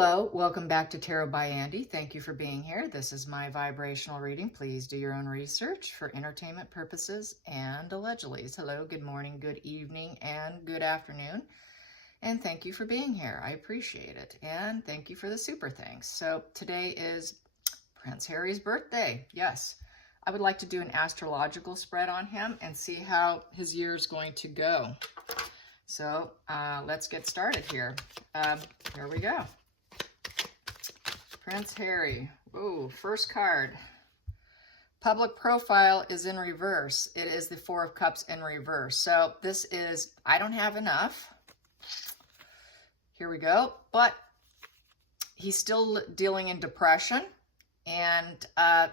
Hello, welcome back to Tarot by Andy. Thank you for being here. This is my vibrational reading. Please do your own research for entertainment purposes and allegedly. Hello, good morning, good evening, and good afternoon. And thank you for being here. I appreciate it. And thank you for the super thanks. So today is Prince Harry's birthday. Yes, I would like to do an astrological spread on him and see how his year is going to go. So let's get started here. Here we go. Prince Harry. Ooh, first card. Public profile is in reverse. It is the Four of Cups in reverse. So this is, I don't have enough. Here we go. But he's still dealing in depression, and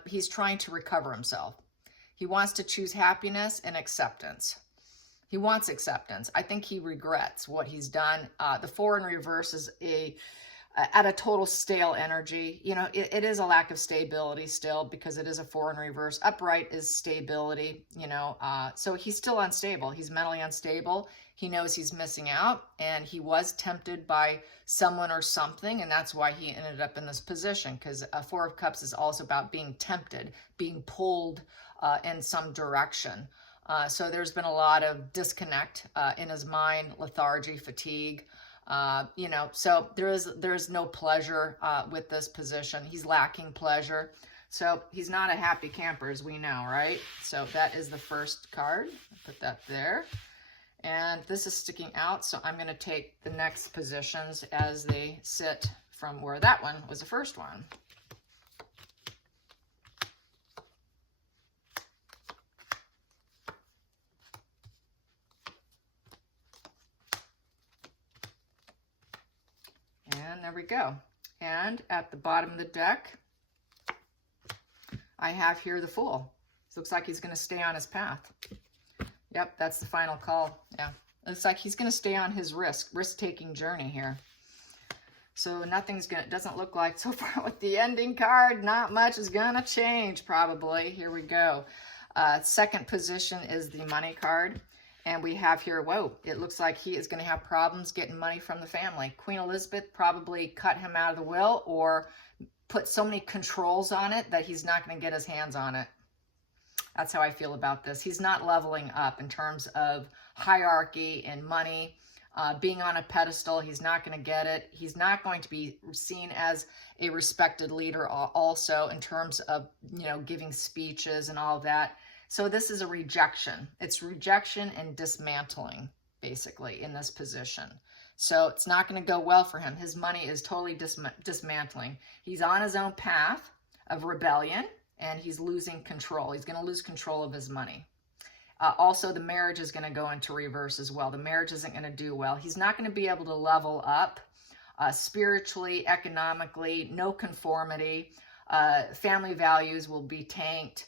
he's trying to recover himself. He wants to choose happiness and acceptance. He wants acceptance. I think he regrets what he's done. The Four in reverse is at a total stale energy. You know, it is a lack of stability still because it is a Four in reverse. Upright is stability, you know, so he's still unstable. He's mentally unstable. He knows he's missing out, and he was tempted by someone or something, and that's why he ended up in this position, because a Four of Cups is also about being tempted, being pulled in some direction. So there's been a lot of disconnect in his mind, lethargy, fatigue. You know, so there's no pleasure with this position. He's lacking pleasure. So he's not a happy camper, as we know, right? So that is the first card. Put that there. And this is sticking out, so I'm going to take the next positions as they sit from where that one was the first one. And there we go. And at the bottom of the deck, I have here the Fool. It looks like he's going to stay on his path. Yep, that's the final call. Yeah, looks like he's going to stay on his risk-taking journey here. So nothing's going to, doesn't look like so far with the ending card, not much is going to change probably. Here we go. Second position is the Money card. And we have here, whoa, it looks like he is going to have problems getting money from the family. Queen Elizabeth probably cut him out of the will or put so many controls on it that he's not going to get his hands on it. That's how I feel about this. He's not leveling up in terms of hierarchy and money, being on a pedestal. He's not going to get it. He's not going to be seen as a respected leader also in terms of, you know, giving speeches and all of that. So this is a rejection. It's rejection and dismantling, basically, in this position. So it's not going to go well for him. His money is totally dismantling. He's on his own path of rebellion, and he's losing control. He's going to lose control of his money. Also, the marriage is going to go into reverse as well. The marriage isn't going to do well. He's not going to be able to level up spiritually, economically, no conformity. Family values will be tanked.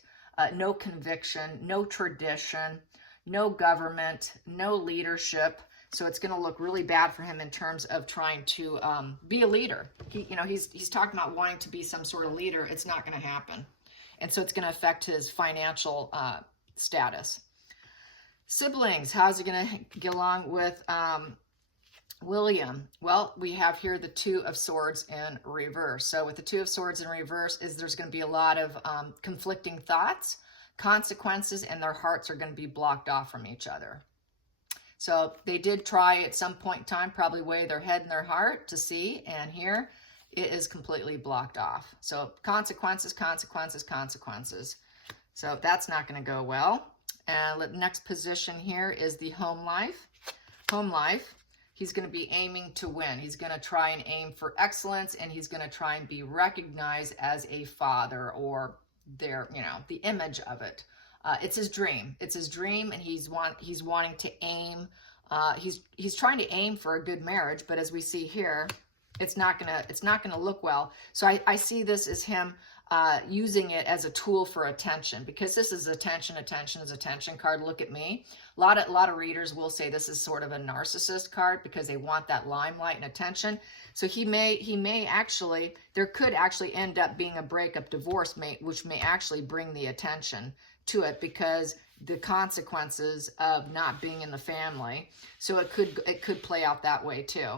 No conviction, no tradition, no government, no leadership. So it's going to look really bad for him in terms of trying to be a leader. He's talking about wanting to be some sort of leader. It's not going to happen. And so it's going to affect his financial status. Siblings, how's he going to get along with William? Well, we have here the Two of Swords in reverse. So with the Two of Swords in reverse, there's going to be a lot of conflicting thoughts, consequences, and their hearts are going to be blocked off from each other. So they did try at some point in time, probably weigh their head and their heart to see, and here it is completely blocked off. So consequences, consequences, consequences. So that's not going to go well. And the next position here is the home life. Home life. He's going to be aiming to win. He's going to try and aim for excellence, and he's going to try and be recognized as a father, or their, you know, the image of it. It's his dream. It's his dream, and he's wanting to aim. He's trying to aim for a good marriage, but as we see here, it's not gonna look well. So I see this as him using it as a tool for attention, because this is attention is attention card. Look at me. A lot of readers will say this is sort of a narcissist card because they want that limelight and attention. So he may actually, there could actually end up being a breakup, divorce, which may actually bring the attention to it, because the consequences of not being in the family. So it could play out that way too.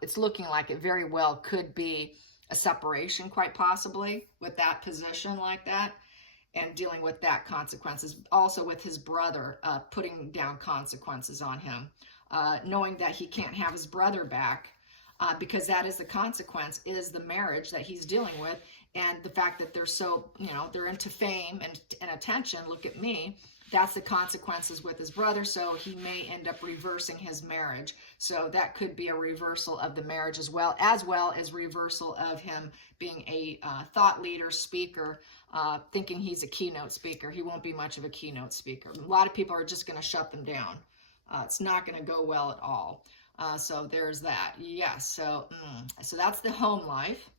It's looking like it very well could be a separation, quite possibly, with that position like that, and dealing with that consequences. Also with his brother, putting down consequences on him, knowing that he can't have his brother back, because that is the consequence, is the marriage that he's dealing with, and the fact that they're so, they're into fame and attention. Look at me. That's the consequences with his brother, so he may end up reversing his marriage. So that could be a reversal of the marriage as well as reversal of him being a thought leader, speaker, thinking he's a keynote speaker. He won't be much of a keynote speaker. A lot of people are just going to shut them down. It's not going to go well at all. So there's that. Yes, so that's the home life.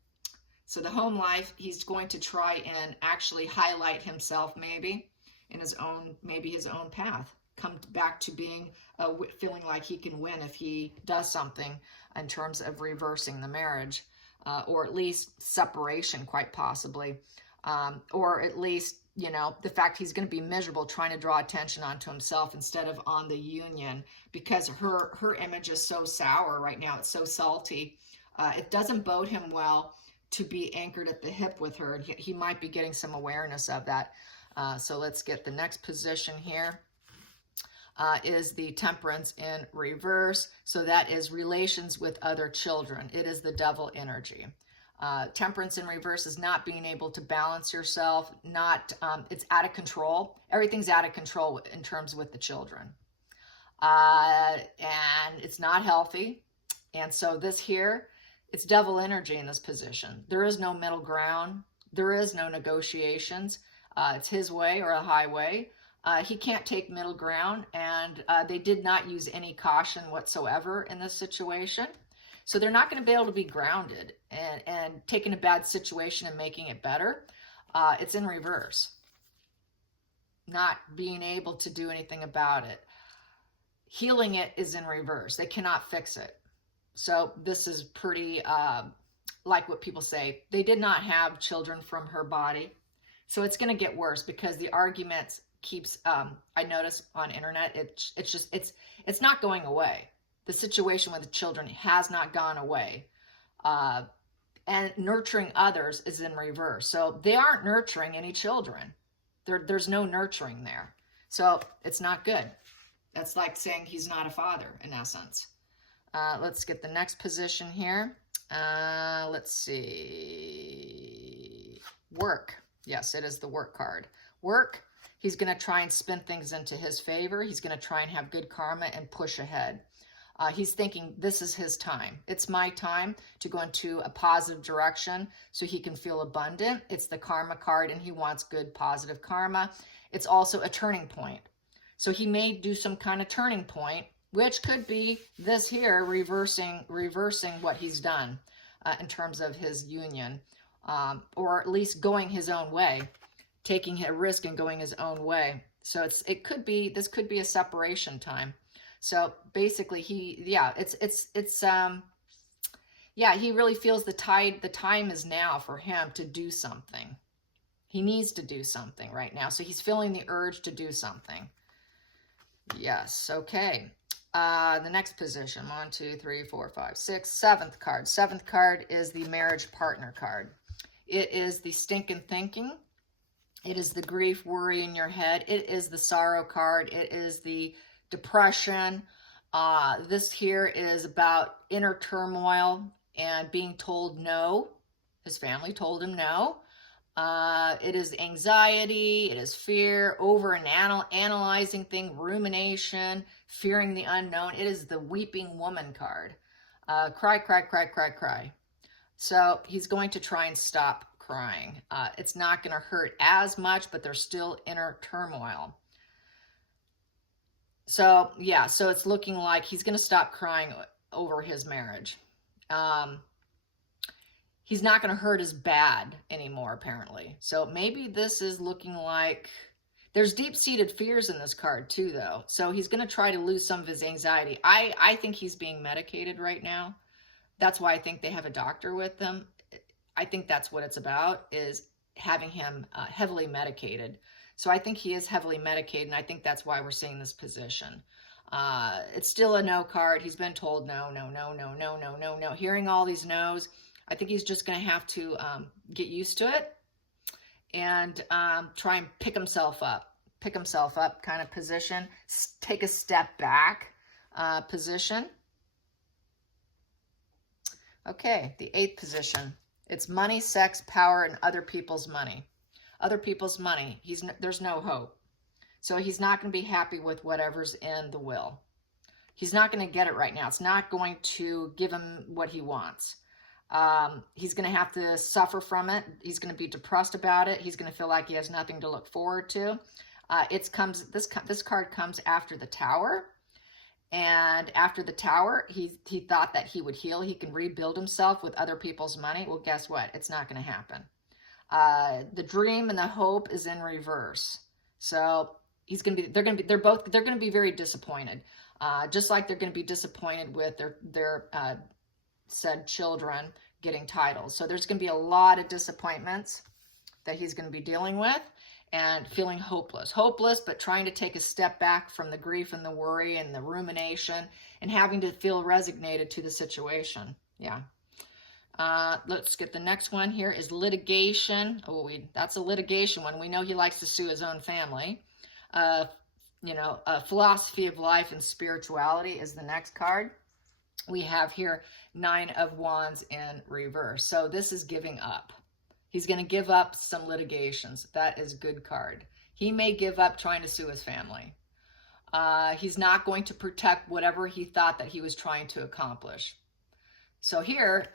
So the home life, he's going to try and actually highlight himself maybe in his own path, come back to being feeling like he can win if he does something in terms of reversing the marriage, or at least separation, quite possibly, or at least the fact he's going to be miserable trying to draw attention onto himself instead of on the union, because her image is so sour right now. It's so salty. It doesn't bode him well to be anchored at the hip with her, and he might be getting some awareness of that. So let's get the next position here. Is the Temperance in reverse. So that is relations with other children. It is the devil energy. Temperance in reverse is not being able to balance yourself. It's out of control. Everything's out of control in terms with the children. And it's not healthy. And so this here, it's devil energy in this position. There is no middle ground. There is no negotiations. It's his way or a highway. He can't take middle ground, and they did not use any caution whatsoever in this situation. So they're not going to be able to be grounded and taking a bad situation and making it better. It's in reverse. Not being able to do anything about it. Healing it is in reverse. They cannot fix it. So this is pretty, like what people say, they did not have children from her body. So it's going to get worse because the arguments keeps, I notice on internet, it's not going away. The situation with the children has not gone away. And nurturing others is in reverse. So they aren't nurturing any children. There's no nurturing there. So it's not good. That's like saying he's not a father in essence. Let's get the next position here. Let's see. Work. Yes, it is the work card. Work, he's going to try and spin things into his favor. He's going to try and have good karma and push ahead. He's thinking this is his time. It's my time to go into a positive direction so he can feel abundant. It's the karma card, and he wants good positive karma. It's also a turning point. So he may do some kind of turning point, which could be this here, reversing what he's done in terms of his union. Or at least going his own way, taking a risk and going his own way. So this could be a separation time. So basically he really feels the time is now for him to do something. He needs to do something right now. So he's feeling the urge to do something. Yes, okay. The next position, 1, 2, 3, 4, 5, 6, seventh card. Seventh card is the marriage partner card. It is the stinking thinking. It is the grief, worry in your head. It is the sorrow card. It is the depression. This here is about inner turmoil and being told no. His family told him no. It is anxiety. It is fear, over and analyzing things, rumination, fearing the unknown. It is the weeping woman card. Cry, cry, cry, cry, cry. So he's going to try and stop crying. It's not going to hurt as much, but there's still inner turmoil. So yeah, so it's looking like he's going to stop crying over his marriage. He's not going to hurt as bad anymore, apparently. So maybe this is looking like there's deep-seated fears in this card too, though. So he's going to try to lose some of his anxiety. I think he's being medicated right now. That's why I think they have a doctor with them. I think that's what it's about, is having him heavily medicated. So I think he is heavily medicated, and I think that's why we're seeing this position. It's still a no card. He's been told no, no, no, no, no, no, no, no. Hearing all these no's, I think he's just going to have to get used to it and try and pick himself up kind of position, take a step back position. Okay, the 8th position. It's money, sex, power, and other people's money. Other people's money. There's no hope. So he's not going to be happy with whatever's in the will. He's not going to get it right now. It's not going to give him what he wants. He's going to have to suffer from it. He's going to be depressed about it. He's going to feel like he has nothing to look forward to. This card comes after the Tower. And after the Tower, he thought that he would heal. He can rebuild himself with other people's money. Well, guess what? It's not going to happen. The dream and the hope is in reverse. So they're going to be very disappointed. Just like they're going to be disappointed with their said children getting titles. So there's going to be a lot of disappointments that he's going to be dealing with. And feeling hopeless, but trying to take a step back from the grief and the worry and the rumination and having to feel resignated to the situation. Yeah. Let's get the next one here is litigation. Oh, that's a litigation one. We know he likes to sue his own family. Philosophy of life and spirituality is the next card. We have here 9 of Wands in reverse. So this is giving up. He's going to give up some litigations. That is a good card. He may give up trying to sue his family. He's not going to protect whatever he thought that he was trying to accomplish. So here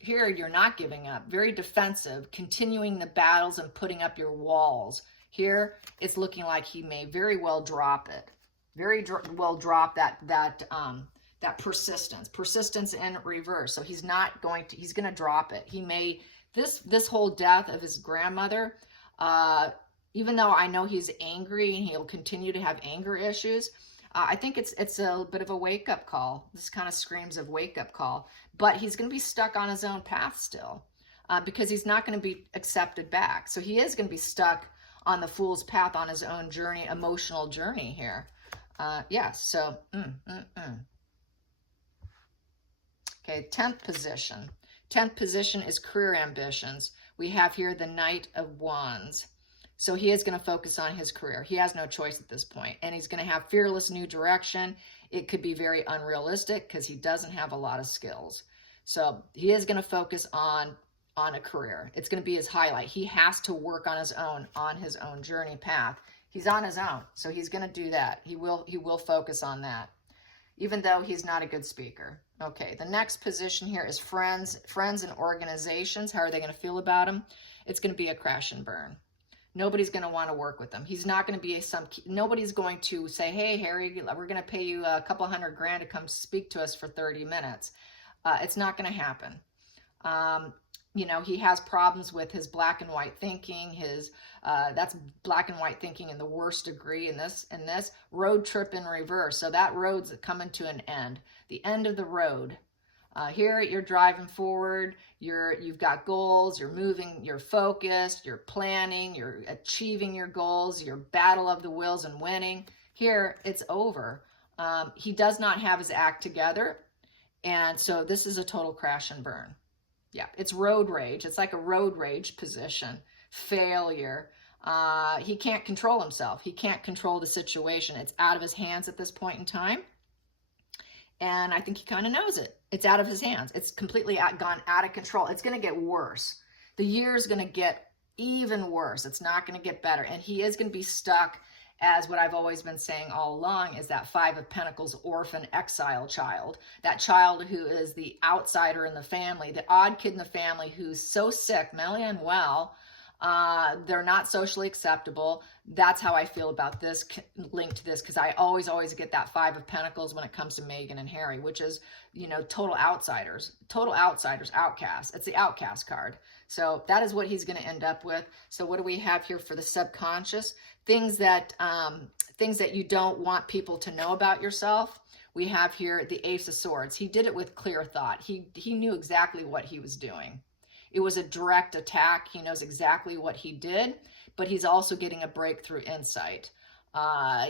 you're not giving up. Very defensive, continuing the battles and putting up your walls. Here it's looking like he may very well drop it. Well drop that persistence in reverse. So he's going to drop it. He may. This whole death of his grandmother, even though I know he's angry and he'll continue to have anger issues, I think it's a bit of a wake-up call. This kind of screams of wake-up call. But he's going to be stuck on his own path still because he's not going to be accepted back. So he is going to be stuck on the fool's path on his own journey, emotional journey here. So, Okay, 10th position. 10th position is career ambitions. We have here the Knight of Wands. So he is going to focus on his career. He has no choice at this point. And he's going to have fearless new direction. It could be very unrealistic because he doesn't have a lot of skills. So he is going to focus on a career. It's going to be his highlight. He has to work on his own journey path. He's on his own. So he's going to do that. He will focus on that, even though he's not a good speaker. Okay, the next position here is friends and organizations. How are they going to feel about him? It's going to be a crash and burn. Nobody's going to want to work with him. He's not going to be nobody's going to say, hey, Harry, we're going to pay you a couple $100,000 to come speak to us for 30 minutes. It's not going to happen. He has problems with his black and white thinking. That's black and white thinking in the worst degree in this road trip in reverse. So that road's coming to an end. The end of the road. Here you're driving forward. You've got goals. You're moving. You're focused. You're planning. You're achieving your goals. Your battle of the wills and winning. Here it's over. He does not have his act together, and so this is a total crash and burn. Yeah, it's road rage. It's like a road rage position. Failure. He can't control himself. He can't control the situation. It's out of his hands at this point in time. And I think he kind of knows it. It's out of his hands. It's completely gone out of control. It's going to get worse. The year is going to get even worse. It's not going to get better. And he is going to be stuck as what I've always been saying all along is that 5 of Pentacles orphan exile child. That child who is the outsider in the family, the odd kid in the family who's so sick, mentally unwell, they're not socially acceptable. That's how I feel about this, linked to this, because I always get that 5 of Pentacles when it comes to Meghan and Harry, which is, total outsiders, outcasts. It's the outcast card. So that is what he's going to end up with. So what do we have here for the subconscious? Things that you don't want people to know about yourself. We have here the Ace of Swords. He did it with clear thought. He knew exactly what he was doing. It was a direct attack. He knows exactly what he did but he's also getting a breakthrough insight.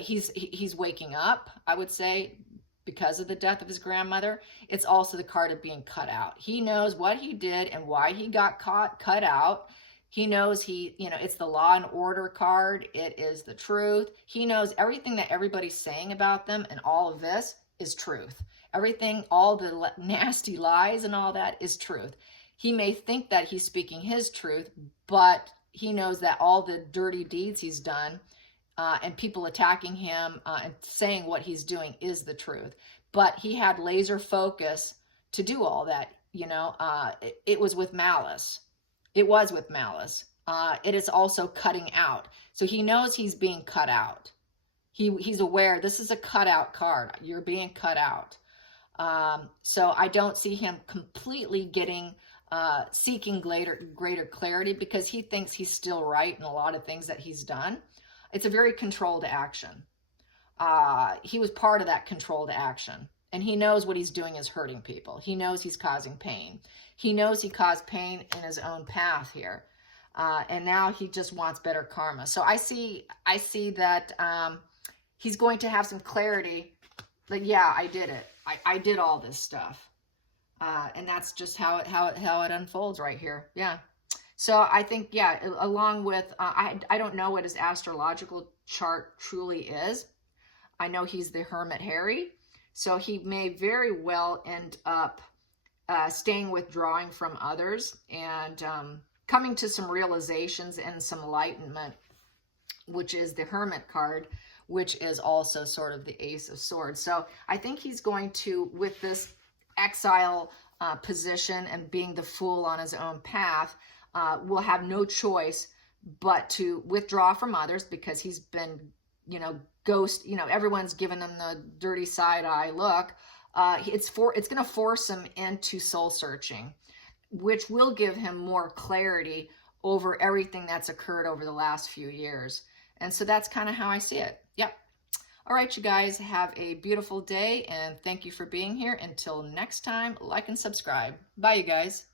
He's waking up, I would say, because of the death of his grandmother. It's also the card of being cut out. He knows what he did and why he got cut out. He knows it's the law and order card. It is the truth. He knows everything that everybody's saying about them, and all of this is truth. Everything, all the nasty lies and all that is truth. He may think that he's speaking his truth, but he knows that all the dirty deeds he's done and people attacking him and saying what he's doing is the truth. But he had laser focus to do all that. It was with malice. It was with malice. It is also cutting out. So he knows he's being cut out. He's aware this is a cutout card. You're being cut out. So I don't see him completely seeking greater clarity, because he thinks he's still right in a lot of things that he's done. It's a very controlled action. He was part of that controlled action. And he knows what he's doing is hurting people. He knows he's causing pain. He knows he caused pain in his own path here. And now he just wants better karma. So I see that he's going to have some clarity. Like, yeah, I did it. I did all this stuff. And that's just how it unfolds right here. Yeah. So I think, yeah, along with, I don't know what his astrological chart truly is. I know he's the Hermit Harry. So he may very well end up staying withdrawing from others and coming to some realizations and some enlightenment, which is the Hermit card, which is also sort of the Ace of Swords. So I think he's going to, with this exile position and being the Fool on his own path, will have no choice but to withdraw from others, because he's been, everyone's given him the dirty side eye look. It's going to force him into soul searching, which will give him more clarity over everything that's occurred over the last few years. And so that's kind of how I see it. Yep. All right, you guys, have a beautiful day, and thank you for being here. Until next time, like and subscribe. Bye, you guys.